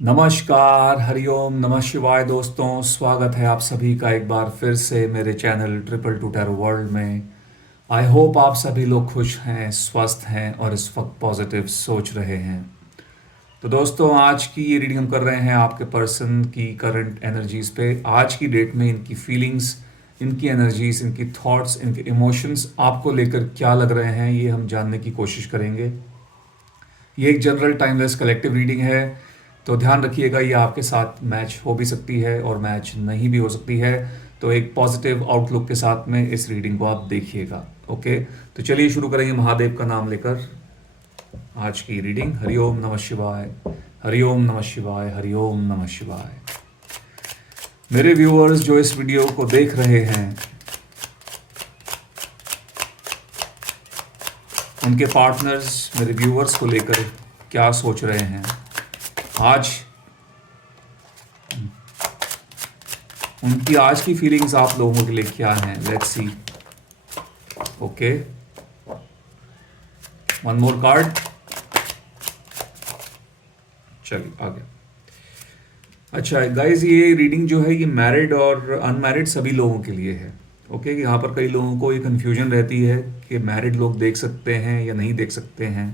नमस्कार, हरिओम, नमः शिवाय दोस्तों। स्वागत है आप सभी का एक बार फिर से मेरे channel triple two tarot world में। आई होप आप सभी लोग खुश हैं, स्वस्थ हैं और इस वक्त पॉजिटिव सोच रहे हैं। तो दोस्तों, आज की ये रीडिंग हम कर रहे हैं आपके पर्सन की करंट एनर्जीज पे। आज की डेट में इनकी फीलिंग्स, इनकी एनर्जीज, इनकी थॉट्स, इनके इमोशंस आपको लेकर क्या लग रहे हैं, ये हम जानने की कोशिश करेंगे। ये एक जनरल टाइमलेस कलेक्टिव रीडिंग है, तो ध्यान रखिएगा ये आपके साथ मैच हो भी सकती है और मैच नहीं भी हो सकती है। तो एक पॉजिटिव आउटलुक के साथ में इस रीडिंग को आप देखिएगा। ओके, तो चलिए शुरू करेंगे महादेव का नाम लेकर आज की रीडिंग। हरिओम नमः शिवाय, हरिओम नमः शिवाय, हरिओम नमः शिवाय। मेरे व्यूअर्स जो इस वीडियो को देख रहे हैं, उनके पार्टनर्स मेरे व्यूअर्स को लेकर क्या सोच रहे हैं आज, उनकी आज की फीलिंग्स आप लोगों के लिए क्या हैं। Let's see. Okay, one more card. चलिए आगे। अच्छा गाइज, ये रीडिंग जो है ये मैरिड और अनमैरिड सभी लोगों के लिए है। ओके, यहाँ पर कई लोगों को ये कन्फ्यूजन रहती है कि मैरिड लोग देख सकते हैं या नहीं देख सकते हैं।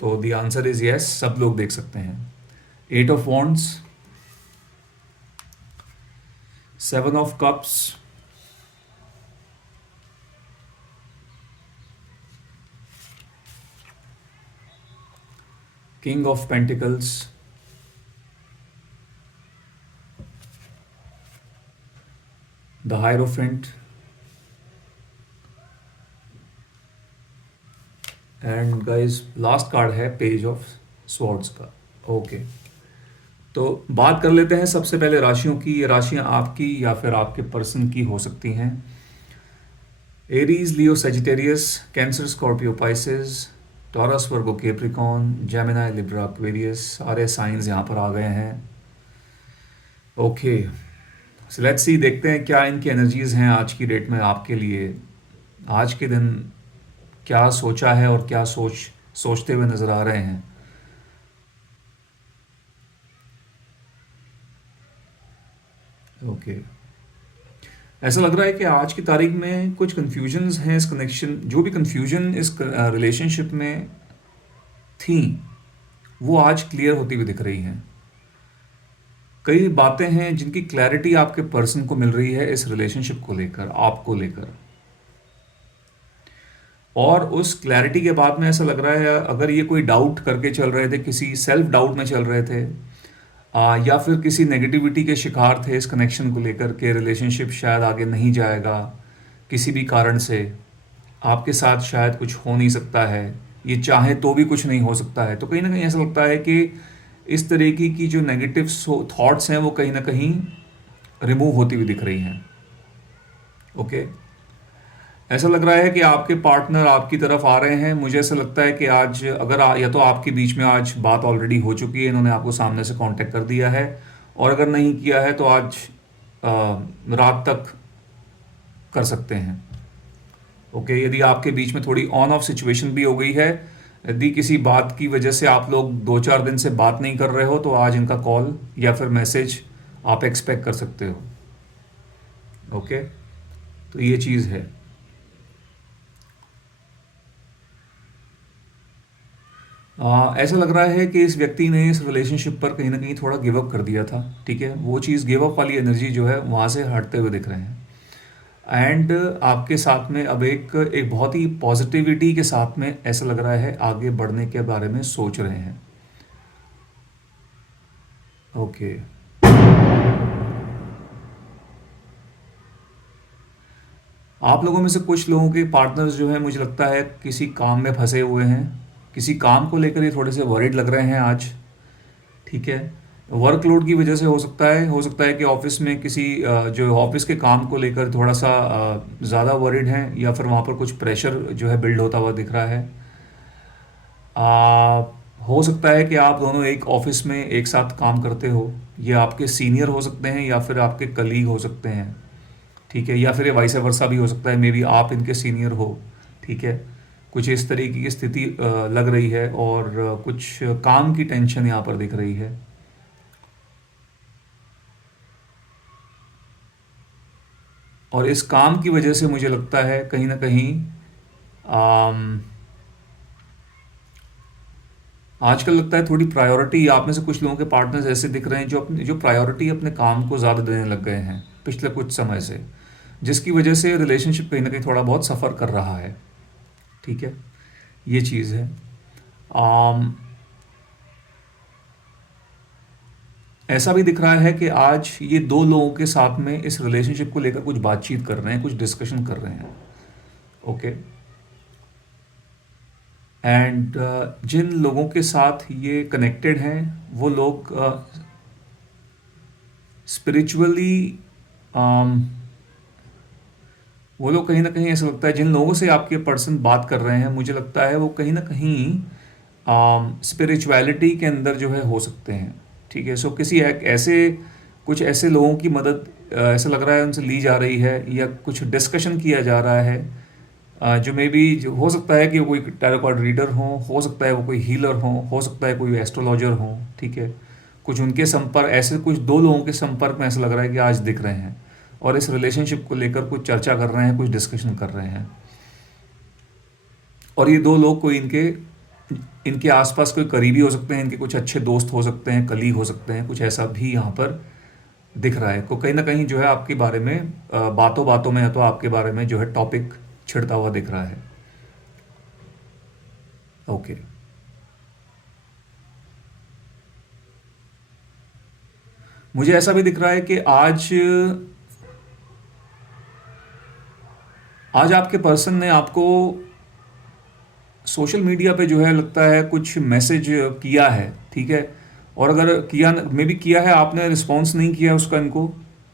तो द आंसर इज यस, सब लोग देख सकते हैं। Eight of wands, seven of cups, king of pentacles, the hierophant and guys last card है पेज ऑफ स्वॉर्ड्स का। ओके, तो बात कर लेते हैं सबसे पहले राशियों की। ये राशियां आपकी या फिर आपके पर्सन की हो सकती हैं। Aries, Leo, Sagittarius, Cancer, Scorpio, Pisces, Taurus, Virgo, Capricorn, Gemini, Libra, Aquarius, सारे साइंस यहाँ पर आ गए हैं। ओके, सो लेट्स सी, देखते हैं क्या इनकी एनर्जीज हैं आज की डेट में आपके लिए। आज के दिन क्या सोचा है और क्या सोचते हुए नजर आ रहे हैं। ओके, ऐसा लग रहा है कि आज की तारीख में कुछ कन्फ्यूजन्स हैं। इस कनेक्शन, जो भी कन्फ्यूजन इस रिलेशनशिप में थी, वो आज क्लियर होती हुई दिख रही हैं। कई बातें हैं जिनकी क्लैरिटी आपके पर्सन को मिल रही है इस रिलेशनशिप को लेकर, आपको लेकर। और उस क्लैरिटी के बाद में ऐसा लग रहा है, अगर ये कोई डाउट करके चल रहे थे, किसी सेल्फ डाउट में चल रहे थे, या फिर किसी नेगेटिविटी के शिकार थे इस कनेक्शन को लेकर के रिलेशनशिप शायद आगे नहीं जाएगा, किसी भी कारण से आपके साथ शायद कुछ हो नहीं सकता है, ये चाहे तो भी कुछ नहीं हो सकता है, तो कहीं ना कहीं ऐसा लगता है कि इस तरीके की जो नेगेटिव थॉट्स हैं वो कहीं ना कहीं रिमूव होती हुई दिख रही हैं। ओके, ऐसा लग रहा है कि आपके पार्टनर आपकी तरफ आ रहे हैं। मुझे ऐसा लगता है कि आज अगर या तो आपके बीच में आज बात ऑलरेडी हो चुकी है, इन्होंने आपको सामने से कांटेक्ट कर दिया है, और अगर नहीं किया है तो आज रात तक कर सकते हैं। ओके, यदि आपके बीच में थोड़ी ऑन ऑफ सिचुएशन भी हो गई है, यदि किसी बात की वजह से आप लोग 2-4 दिन से बात नहीं कर रहे हो, तो आज इनका कॉल या फिर मैसेज आप एक्सपेक्ट कर सकते हो। ओके, तो ये चीज़ है। ऐसा लग रहा है कि इस व्यक्ति ने इस रिलेशनशिप पर कहीं ना कहीं थोड़ा गिव अप कर दिया था। ठीक है, वो चीज़ गिव अप वाली एनर्जी जो है वहाँ से हटते हुए दिख रहे हैं। एंड आपके साथ में अब एक एक बहुत ही पॉजिटिविटी के साथ में ऐसा लग रहा है आगे बढ़ने के बारे में सोच रहे हैं। ओके, आप लोगों में से कुछ लोगों के पार्टनर्स जो है, मुझे लगता है किसी काम में फंसे हुए हैं, किसी काम को लेकर ये थोड़े से वरीड लग रहे हैं आज। ठीक है, वर्कलोड की वजह से हो सकता है कि ऑफिस में किसी जो ऑफिस के काम को लेकर थोड़ा सा ज़्यादा वरीड हैं, या फिर वहाँ पर कुछ प्रेशर जो है बिल्ड होता हुआ दिख रहा है। आ, हो सकता है कि आप दोनों एक ऑफिस में एक साथ काम करते हो। ये आपके सीनियर हो सकते हैं या फिर आपके कलीग हो सकते हैं। ठीक है, या फिर ये वाइस वर्सा भी हो सकता है, मे बी आप इनके सीनियर हो। ठीक है, कुछ इस तरीके की स्थिति लग रही है, और कुछ काम की टेंशन यहाँ पर दिख रही है। और इस काम की वजह से मुझे लगता है कहीं ना कहीं आम, आजकल लगता है थोड़ी प्रायोरिटी आप में से कुछ लोगों के पार्टनर्स ऐसे दिख रहे हैं जो प्रायोरिटी अपने काम को ज़्यादा देने लग गए हैं पिछले कुछ समय से, जिसकी वजह से रिलेशनशिप कहीं ना कहीं थोड़ा बहुत सफ़र कर रहा है। ठीक है, ये चीज़ है। आम, ऐसा भी दिख रहा है कि आज ये दो लोगों के साथ में इस रिलेशनशिप को लेकर कुछ बातचीत कर रहे हैं, कुछ डिस्कशन कर रहे हैं। ओके। एंड जिन लोगों के साथ ये कनेक्टेड हैं वो लोग स्पिरिचुअली, वो लोग कहीं ना कहीं ऐसा लगता है जिन लोगों से आपके पर्सन बात कर रहे हैं, मुझे लगता है वो कहीं ना कहीं स्पिरिचुअलिटी के अंदर जो है हो सकते हैं। ठीक है, सो किसी एक ऐसे कुछ ऐसे लोगों की मदद ऐसा लग रहा है उनसे ली जा रही है, या कुछ डिस्कशन किया जा रहा है, जो मे बी जो हो सकता है कि वो कोई टैरो कार्ड रीडर हो सकता है वो कोई हीलर हो सकता है कोई एस्ट्रोलॉजर हो। ठीक है, कुछ उनके संपर्क, ऐसे कुछ दो लोगों के संपर्क में ऐसा लग रहा है कि आज दिख रहे हैं और इस रिलेशनशिप को लेकर कुछ चर्चा कर रहे हैं, कुछ डिस्कशन कर रहे हैं। और ये दो लोग कोई इनके इनके आसपास कोई करीबी हो सकते हैं, इनके कुछ अच्छे दोस्त हो सकते हैं, कलीग हो सकते हैं, कुछ ऐसा भी यहाँ पर दिख रहा है। को कहीं ना कहीं जो है आपके बारे में बातों बातों में, या तो आपके बारे में जो है टॉपिक छिड़ता हुआ दिख रहा है। ओके। मुझे ऐसा भी दिख रहा है कि आज आज आपके पर्सन ने आपको सोशल मीडिया पे जो है लगता है कुछ मैसेज किया है। ठीक है, और अगर किया मे भी किया है, आपने रिस्पॉन्स नहीं किया उसका, इनको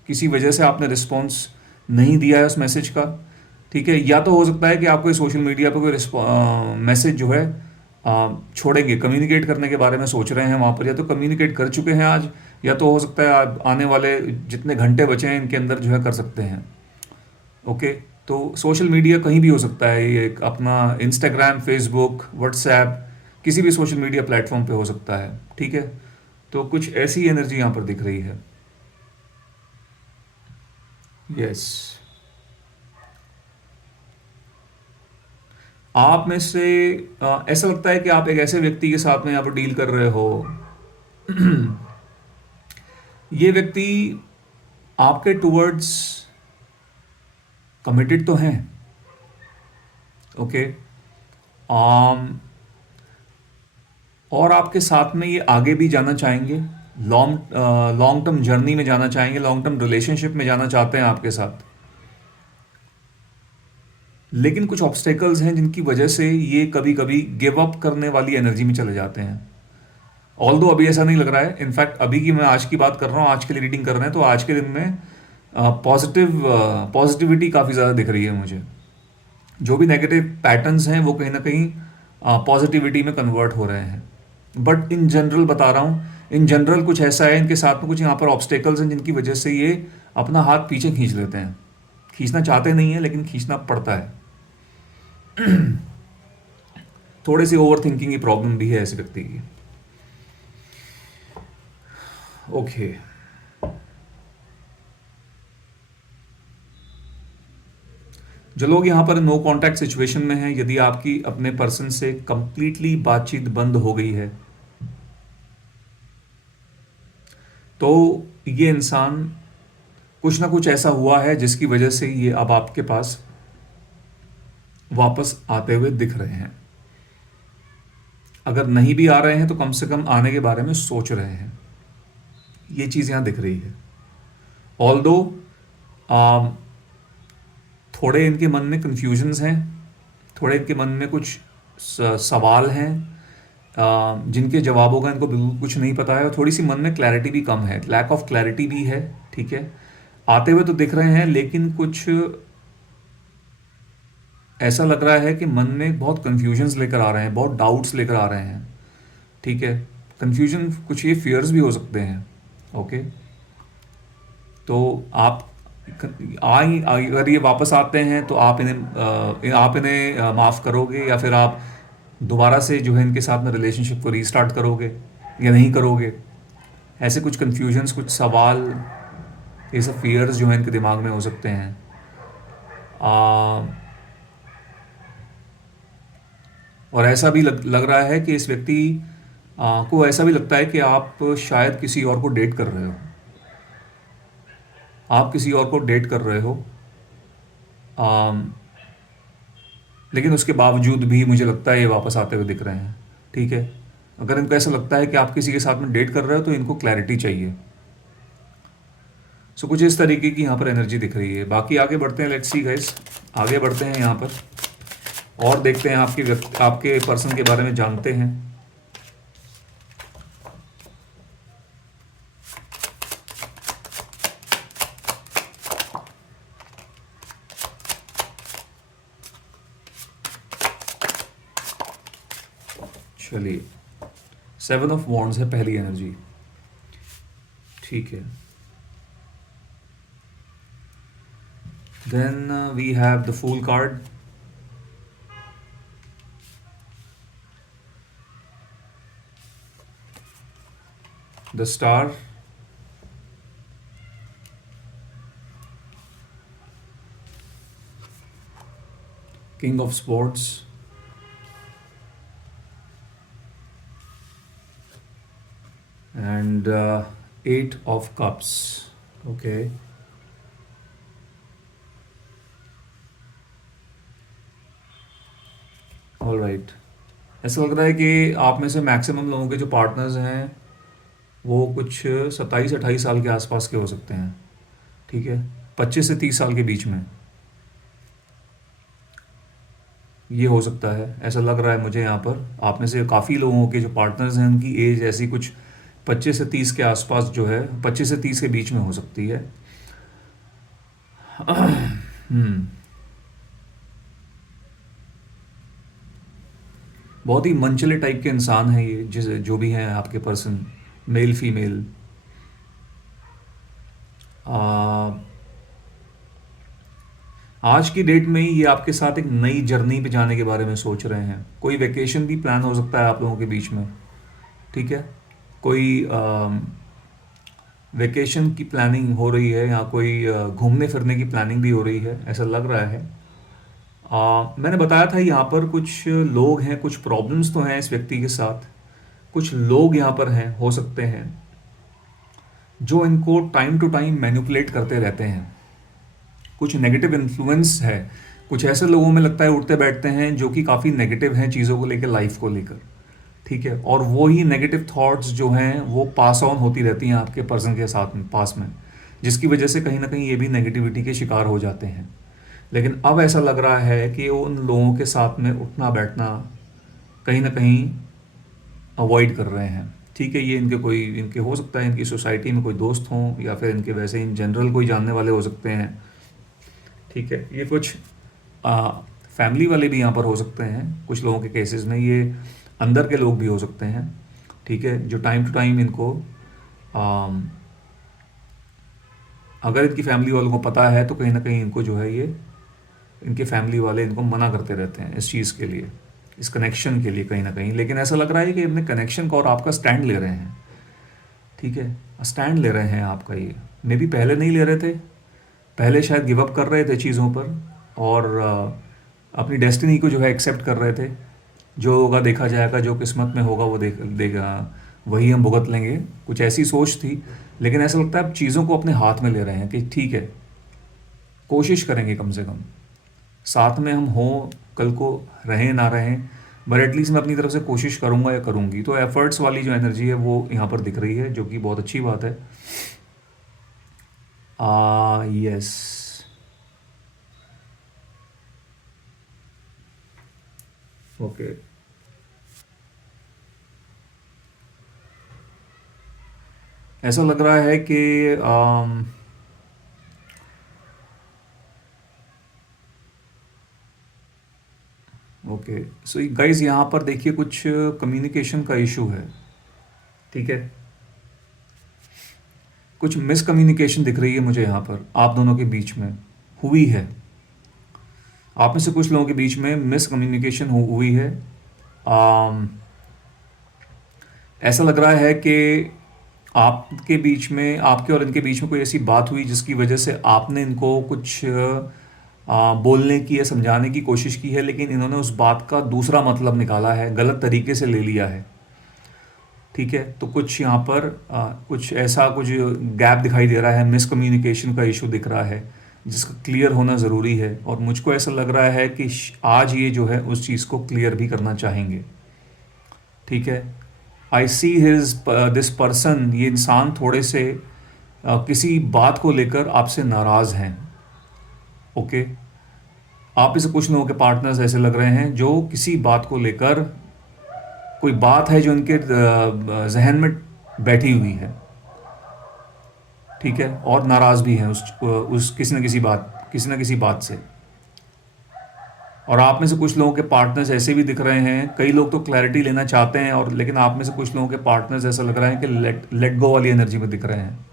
किसी वजह से आपने रिस्पॉन्स नहीं दिया है उस मैसेज का। ठीक है, या तो हो सकता है कि आपको सोशल मीडिया पे कोई मैसेज जो है छोड़ेंगे, कम्युनिकेट करने के बारे में सोच रहे हैं वहाँ पर, या तो कम्युनिकेट कर चुके हैं आज, या तो हो सकता है आप आने वाले जितने घंटे बचे हैं इनके अंदर जो है कर सकते हैं। ओके। तो सोशल मीडिया कहीं भी हो सकता है, ये अपना इंस्टाग्राम, फेसबुक, व्हाट्सएप, किसी भी सोशल मीडिया प्लेटफॉर्म पे हो सकता है। ठीक है, तो कुछ ऐसी एनर्जी यहाँ पर दिख रही है। यस। आप में से ऐसा लगता है कि आप एक ऐसे व्यक्ति के साथ में यहाँ पर डील कर रहे हो। ये व्यक्ति आपके टुवर्ड्स कमिटेड तो हैं। ओके। आम और आपके साथ में ये आगे भी जाना चाहेंगे, लॉन्ग टर्म जर्नी में जाना चाहेंगे, लॉन्ग टर्म रिलेशनशिप में जाना चाहते हैं आपके साथ। लेकिन कुछ ऑब्स्टेकल्स हैं जिनकी वजह से ये कभी कभी गिव अप करने वाली एनर्जी में चले जाते हैं। ऑल दो अभी ऐसा नहीं लग रहा है, इनफैक्ट अभी की मैं आज की बात कर रहा हूँ, आज के लिए रीडिंग कर रहे हैं, तो आज के दिन में पॉजिटिविटी काफ़ी ज़्यादा दिख रही है मुझे। जो भी नेगेटिव पैटर्न्स हैं वो कहीं ना कहीं पॉजिटिविटी में कन्वर्ट हो रहे हैं। बट इन जनरल बता रहा हूँ, इन जनरल कुछ ऐसा है इनके साथ में, कुछ यहाँ पर ऑब्स्टेकल्स हैं जिनकी वजह से ये अपना हाथ पीछे खींच लेते हैं। खींचना चाहते नहीं है लेकिन खींचना पड़ता है। थोड़ी सी ओवर थिंकिंग की प्रॉब्लम भी है ऐसे व्यक्ति की। ओके। जो लोग यहाँ पर नो कांटेक्ट सिचुएशन में हैं, यदि आपकी अपने पर्सन से कंप्लीटली बातचीत बंद हो गई है, तो ये इंसान कुछ ना कुछ ऐसा हुआ है जिसकी वजह से ये अब आपके पास वापस आते हुए दिख रहे हैं। अगर नहीं भी आ रहे हैं तो कम से कम आने के बारे में सोच रहे हैं। ये चीज़ यहाँ दिख रही है। ऑल दो थोड़े इनके मन में कन्फ्यूजन्स हैं, थोड़े इनके मन में कुछ सवाल हैं जिनके जवाबों का इनको बिल्कुल कुछ नहीं पता है, और थोड़ी सी मन में क्लैरिटी भी कम है, लैक ऑफ क्लैरिटी भी है। ठीक है, आते हुए तो दिख रहे हैं लेकिन कुछ ऐसा लग रहा है कि मन में बहुत कन्फ्यूजन्स लेकर आ रहे हैं, बहुत डाउट्स लेकर आ रहे हैं। ठीक है, कन्फ्यूजन, कुछ ये फियर्स भी हो सकते हैं। ओके। तो आप अगर ये वापस आते हैं तो आप इन्हें माफ़ करोगे, या फिर आप दोबारा से जो है इनके साथ में रिलेशनशिप को रीस्टार्ट करोगे या नहीं करोगे। ऐसे कुछ कन्फ्यूजन्स, कुछ सवाल, ये सब फियर्स जो हैं इनके दिमाग में हो सकते हैं। आ, और ऐसा भी लग रहा है कि इस व्यक्ति को ऐसा भी लगता है कि आप शायद किसी और को डेट कर रहे हो। आप किसी और को डेट कर रहे हो। आम, लेकिन उसके बावजूद भी मुझे लगता है ये वापस आते हुए दिख रहे हैं। ठीक है। अगर इनको ऐसा लगता है कि आप किसी के साथ में डेट कर रहे हो तो इनको क्लैरिटी चाहिए। सो कुछ इस तरीके की यहाँ पर एनर्जी दिख रही है। बाकी आगे बढ़ते हैं, लेट्स सी गाइस। आगे बढ़ते हैं यहाँ पर और देखते हैं आपके पर्सन के बारे में जानते हैं। चलिए, 7 ऑफ वॉन्ड्स है पहली एनर्जी। ठीक है। Then we have the fool card. The star. King of sports. and 8 of cups. Okay. All right. ऐसा लग रहा है कि आप में से मैक्सिमम लोगों के जो पार्टनर्स हैं वो कुछ 27-28 साल के आसपास के हो सकते हैं। ठीक है। 25 से 30 साल के बीच में ये हो सकता है, ऐसा लग रहा है मुझे यहाँ पर। आप में से काफ़ी लोगों के जो पार्टनर्स हैं उनकी एज ऐसी कुछ 25 से 30 के आसपास जो है, 25 से 30 के बीच में हो सकती है। हम्म बहुत ही मनचले टाइप के इंसान हैं ये, जिस जो भी हैं आपके पर्सन, मेल फीमेल। आज की डेट में ही ये आपके साथ एक नई जर्नी पे जाने के बारे में सोच रहे हैं। कोई वेकेशन भी प्लान हो सकता है आप लोगों के बीच में। ठीक है। कोई वेकेशन की प्लानिंग हो रही है या कोई घूमने फिरने की प्लानिंग भी हो रही है, ऐसा लग रहा है। मैंने बताया था यहाँ पर कुछ लोग हैं, कुछ प्रॉब्लम्स तो हैं इस व्यक्ति के साथ। कुछ लोग यहाँ पर हैं, हो सकते हैं, जो इनको टाइम टू टाइम मैनिपुलेट करते रहते हैं। कुछ नेगेटिव इन्फ्लुएंस है। कुछ ऐसे लोगों में लगता है उठते बैठते हैं जो कि काफ़ी नेगेटिव हैं चीज़ों को लेकर, लाइफ को लेकर। ठीक है। और वो ही नेगेटिव थॉट्स जो हैं वो पास ऑन होती रहती हैं आपके पर्सन के साथ में, पास में, जिसकी वजह से कहीं ना कहीं ये भी नेगेटिविटी के शिकार हो जाते हैं। लेकिन अब ऐसा लग रहा है कि उन लोगों के साथ में उठना बैठना कहीं ना कहीं अवॉइड कर रहे हैं। ठीक है। ये इनके हो सकता है इनकी सोसाइटी में कोई दोस्त हों या फिर इनके वैसे इन जनरल कोई जानने वाले हो सकते हैं। ठीक है। ये कुछ फैमिली वाले भी यहाँ पर हो सकते हैं कुछ लोगों के केसेस में। ये अंदर के लोग भी हो सकते हैं। ठीक है। जो टाइम टू टाइम इनको अगर इनकी फैमिली वालों को पता है तो कहीं ना कहीं इनको जो है ये, इनके फैमिली वाले इनको मना करते रहते हैं इस चीज़ के लिए, इस कनेक्शन के लिए कहीं ना कहीं। लेकिन ऐसा लग रहा है कि अपने कनेक्शन का और आपका स्टैंड ले रहे हैं। ठीक है। स्टैंड ले रहे हैं आपका। ये मे भी पहले नहीं ले रहे थे, पहले शायद गिव अप कर रहे थे चीज़ों पर और अपनी डेस्टिनी को जो है एक्सेप्ट कर रहे थे। जो होगा देखा जाएगा, जो किस्मत में होगा वो देगा, वही हम भुगत लेंगे, कुछ ऐसी सोच थी। लेकिन ऐसा लगता है अब चीज़ों को अपने हाथ में ले रहे हैं कि ठीक है, कोशिश करेंगे कम से कम, साथ में हम हों, कल को रहें ना रहें, बट एटलीस्ट मैं अपनी तरफ से कोशिश करूँगा या करूँगी। तो एफर्ट्स वाली जो एनर्जी है वो यहाँ पर दिख रही है, जो कि बहुत अच्छी बात है। यस। ओके। ऐसा लग रहा है कि ओके। सो गाइज यहाँ पर देखिए कुछ कम्युनिकेशन का इशू है। ठीक है। कुछ मिसकम्युनिकेशन दिख रही है मुझे यहाँ पर आप दोनों के बीच में हुई है। आप में से कुछ लोगों के बीच में मिसकम्युनिकेशन हुई है। आम, ऐसा लग रहा है कि आपके बीच में, आपके और इनके बीच में कोई ऐसी बात हुई जिसकी वजह से आपने इनको कुछ बोलने की या समझाने की कोशिश की है, लेकिन इन्होंने उस बात का दूसरा मतलब निकाला है, गलत तरीके से ले लिया है। ठीक है, तो कुछ यहाँ पर कुछ ऐसा कुछ गैप दिखाई दे रहा है, मिसकम्युनिकेशन का इशू दिख रहा है, जिसका क्लियर होना ज़रूरी है। और मुझको ऐसा लग रहा है कि आज ये जो है उस चीज़ को क्लियर भी करना चाहेंगे। ठीक है, आई सी हिज दिस पर्सन, ये इंसान थोड़े से किसी बात को लेकर आपसे नाराज़ हैं। ओके, आप इसे कुछ लोगों के पार्टनर्स ऐसे लग रहे हैं जो किसी बात को लेकर, कोई बात है जो उनके जहन में बैठी हुई है। ठीक है, और नाराज़ भी हैं उस किसी न किसी बात से। और आप में से कुछ लोगों के पार्टनर्स ऐसे भी दिख रहे हैं, कई लोग तो क्लैरिटी लेना चाहते हैं, और लेकिन आप में से कुछ लोगों के पार्टनर्स ऐसा लग रहा है कि लेट गो वाली एनर्जी में दिख रहे हैं।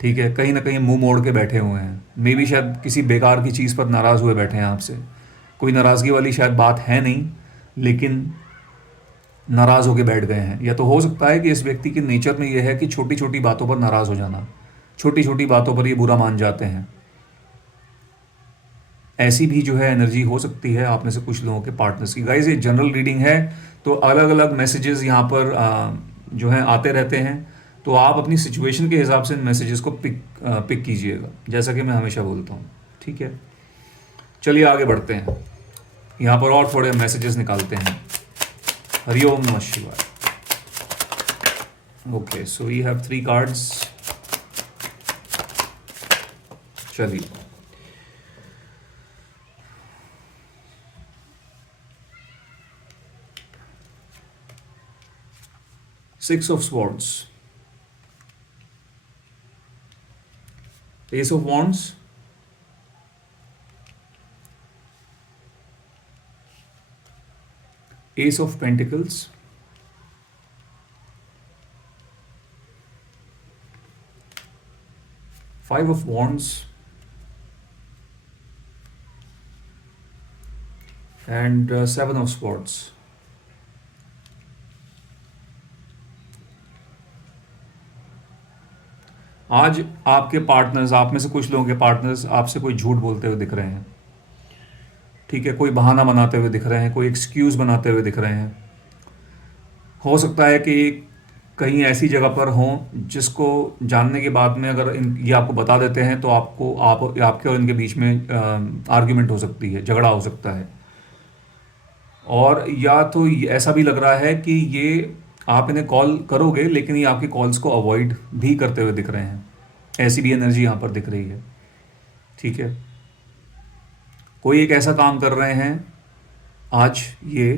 ठीक है, कहीं ना कहीं मुंह मोड़ के बैठे हुए हैं, मे बी शायद किसी बेकार की चीज़ पर नाराज़ हुए बैठे हैं आपसे। कोई नाराज़गी वाली शायद बात है नहीं, लेकिन नाराज़ होके बैठ गए हैं। या तो हो सकता है कि इस व्यक्ति के नेचर में यह है कि छोटी छोटी बातों पर नाराज़ हो जाना, छोटी छोटी बातों पर ये बुरा मान जाते हैं। ऐसी भी जो है एनर्जी हो सकती है आप में से कुछ लोगों के पार्टनर्स की। गाइस, ये जनरल रीडिंग है, तो अलग अलग मैसेजेस यहाँ पर जो है आते रहते हैं, तो आप अपनी सिचुएशन के हिसाब से इन मैसेजेस को पिक कीजिएगा, जैसा कि मैं हमेशा बोलता हूँ। ठीक है, चलिए आगे बढ़ते हैं, यहाँ पर और थोड़े मैसेजेस निकालते हैं। हरिओम नमः शिवाय। Okay, so we have 3 cards. चलिए, 6 of Swords, Ace of Wands, Ace of Pentacles, Five of Wands, and 7 of Swords. आज आपके पार्टनर्स, आप में से कुछ लोगों के पार्टनर्स आपसे कोई झूठ बोलते हुए दिख रहे हैं। ठीक है, कोई बहाना बनाते हुए दिख रहे हैं, कोई एक्सक्यूज़ बनाते हुए दिख रहे हैं। हो सकता है कि कहीं ऐसी जगह पर हों जिसको जानने के बाद में अगर ये आपको बता देते हैं तो आपके और इनके बीच में आर्ग्यूमेंट हो सकती है, झगड़ा हो सकता है। और या तो ऐसा भी लग रहा है कि ये आप इन्हें कॉल करोगे, लेकिन ये आपकी कॉल्स को अवॉइड भी करते हुए दिख रहे हैं। ऐसी भी एनर्जी यहाँ पर दिख रही है। ठीक है, कोई एक ऐसा काम कर रहे हैं आज ये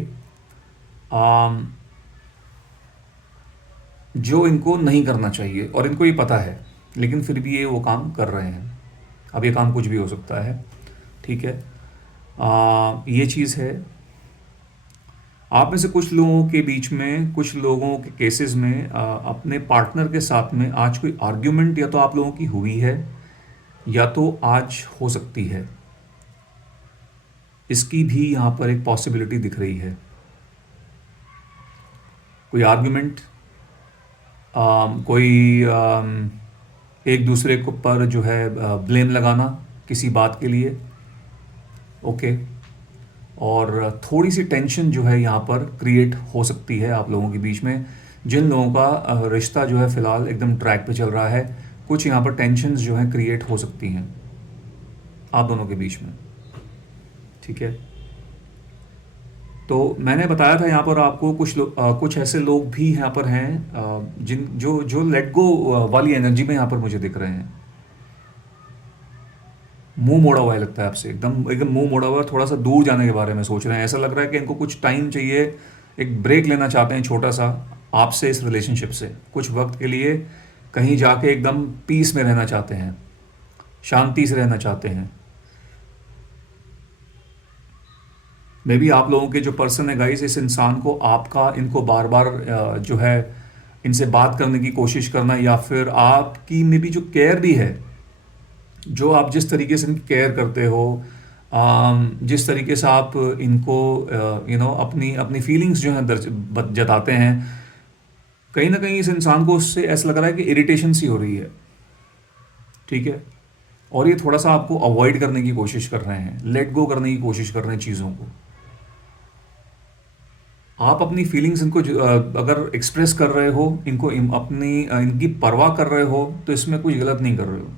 जो इनको नहीं करना चाहिए, और इनको ये पता है, लेकिन फिर भी ये वो काम कर रहे हैं। अब ये काम कुछ भी हो सकता है। ठीक है, ये चीज़ है। आप में से कुछ लोगों के बीच में, कुछ लोगों के केसेस में अपने पार्टनर के साथ में आज कोई आर्ग्यूमेंट या तो आप लोगों की हुई है या तो आज हो सकती है। इसकी भी यहाँ पर एक पॉसिबिलिटी दिख रही है। कोई आर्ग्यूमेंट, कोई एक दूसरे को पर जो है ब्लेम लगाना किसी बात के लिए। ओके, और थोड़ी सी टेंशन जो है यहाँ पर क्रिएट हो सकती है आप लोगों के बीच में। जिन लोगों का रिश्ता जो है फ़िलहाल एकदम ट्रैक पे चल रहा है, कुछ यहाँ पर टेंशन्स जो हैं क्रिएट हो सकती हैं आप दोनों के बीच में। ठीक है, तो मैंने बताया था यहाँ पर आपको कुछ ऐसे लोग भी यहाँ पर हैं जिन जो लेट गो वाली एनर्जी में यहाँ पर मुझे दिख रहे हैं। मुंह मोड़ा हुआ है लगता है आपसे, एकदम एकदम मुंह मोड़ा हुआ है, थोड़ा सा दूर जाने के बारे में सोच रहे हैं। ऐसा लग रहा है कि इनको कुछ टाइम चाहिए, एक ब्रेक लेना चाहते हैं छोटा सा आपसे, इस रिलेशनशिप से कुछ वक्त के लिए कहीं जाके एकदम पीस में रहना चाहते हैं, शांति से रहना चाहते हैं। मे बी आप लोगों के जो पर्सन है गाइस, इस इंसान को इनको बार बार जो है इनसे बात करने की कोशिश करना, या फिर आपकी मे बी जो केयर भी है, जो आप जिस तरीके से इनकी केयर करते हो, जिस तरीके से आप इनको अपनी अपनी फीलिंग्स जो हैं जताते हैं, कहीं ना कहीं इस इंसान को उससे ऐसा लग रहा है कि इरिटेशन सी हो रही है। ठीक है, और ये थोड़ा सा आपको अवॉइड करने की कोशिश कर रहे हैं, लेट गो करने की कोशिश कर रहे हैं चीज़ों को। आप अपनी फीलिंग्स इनको अगर एक्सप्रेस कर रहे हो, इनको इनकी परवाह कर रहे हो, तो इसमें कुछ गलत नहीं कर रहे हो।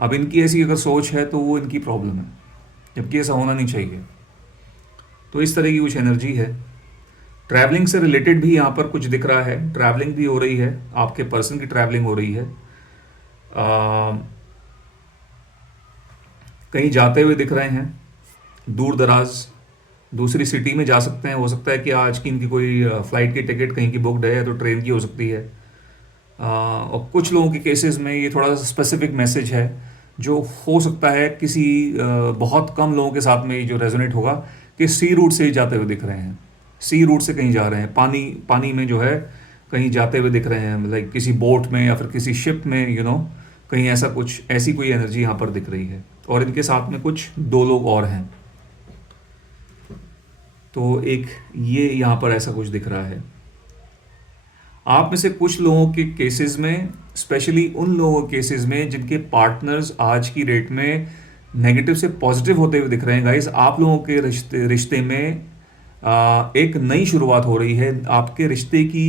अब इनकी ऐसी अगर सोच है तो वो इनकी प्रॉब्लम है, जबकि ऐसा होना नहीं चाहिए। तो इस तरह की कुछ एनर्जी है। ट्रैवलिंग से रिलेटेड भी यहाँ पर कुछ दिख रहा है, ट्रैवलिंग भी हो रही है, आपके पर्सन की ट्रैवलिंग हो रही है। आ, कहीं जाते हुए दिख रहे हैं, दूर दराज दूसरी सिटी में जा सकते हैं। हो सकता है कि आज की इनकी कोई फ़्लाइट की टिकट कहीं की बुकड है, तो ट्रेन की हो सकती है। और कुछ लोगों के केसेस में ये थोड़ा सा स्पेसिफिक मैसेज है, जो हो सकता है किसी बहुत कम लोगों के साथ में ये जो रेजोनेट होगा, कि सी रूट से ही जाते हुए दिख रहे हैं, सी रूट से कहीं जा रहे हैं, पानी पानी में जो है कहीं जाते हुए दिख रहे हैं, लाइक किसी बोट में या फिर किसी शिप में, कहीं ऐसा कुछ, ऐसी कोई एनर्जी यहाँ पर दिख रही है। और इनके साथ में कुछ दो लोग और हैं, तो एक ये यहाँ पर ऐसा कुछ दिख रहा है। आप में से कुछ लोगों के केसेस में, स्पेशली उन लोगों के केसेस में जिनके पार्टनर्स आज की डेट में नेगेटिव से पॉजिटिव होते हुए दिख रहे हैं गाइस, आप लोगों के रिश्ते रिश्ते में एक नई शुरुआत हो रही है। आपके रिश्ते की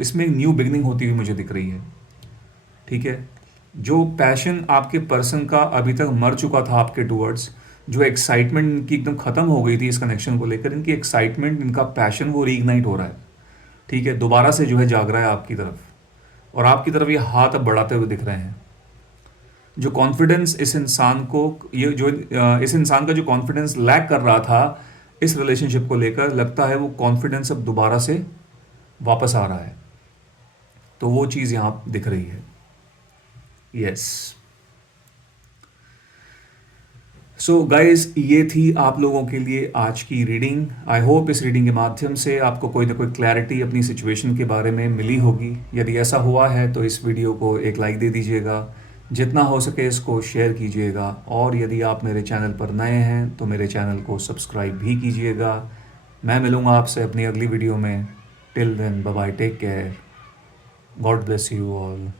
इसमें न्यू बिगनिंग होती हुई मुझे दिख रही है। ठीक है, जो पैशन आपके पर्सन का अभी तक मर चुका था आपके टूवर्ड्स, जो एक्साइटमेंट इनकी एकदम ख़त्म हो गई थी इस कनेक्शन को लेकर, इनकी एक्साइटमेंट, इनका पैशन वो रीइग्नाइट हो रहा है। ठीक है, दोबारा से जो है जाग रहा है आपकी तरफ, और आपकी तरफ ये हाथ अब बढ़ाते हुए दिख रहे हैं। जो कॉन्फिडेंस इस इंसान को, ये जो इस इंसान का जो कॉन्फिडेंस लैक कर रहा था इस रिलेशनशिप को लेकर, लगता है वो कॉन्फिडेंस अब दोबारा से वापस आ रहा है। तो वो चीज़ यहाँ दिख रही है। यस। सो गाइज, ये थी आप लोगों के लिए आज की रीडिंग। आई होप इस रीडिंग के माध्यम से आपको कोई ना कोई क्लैरिटी अपनी सिचुएशन के बारे में मिली होगी। यदि ऐसा हुआ है तो इस वीडियो को एक लाइक दे दीजिएगा, जितना हो सके इसको शेयर कीजिएगा, और यदि आप मेरे चैनल पर नए हैं तो मेरे चैनल को सब्सक्राइब भी कीजिएगा। मैं मिलूँगा आपसे अपनी अगली वीडियो में। Till then, bye bye, take care, God bless you all.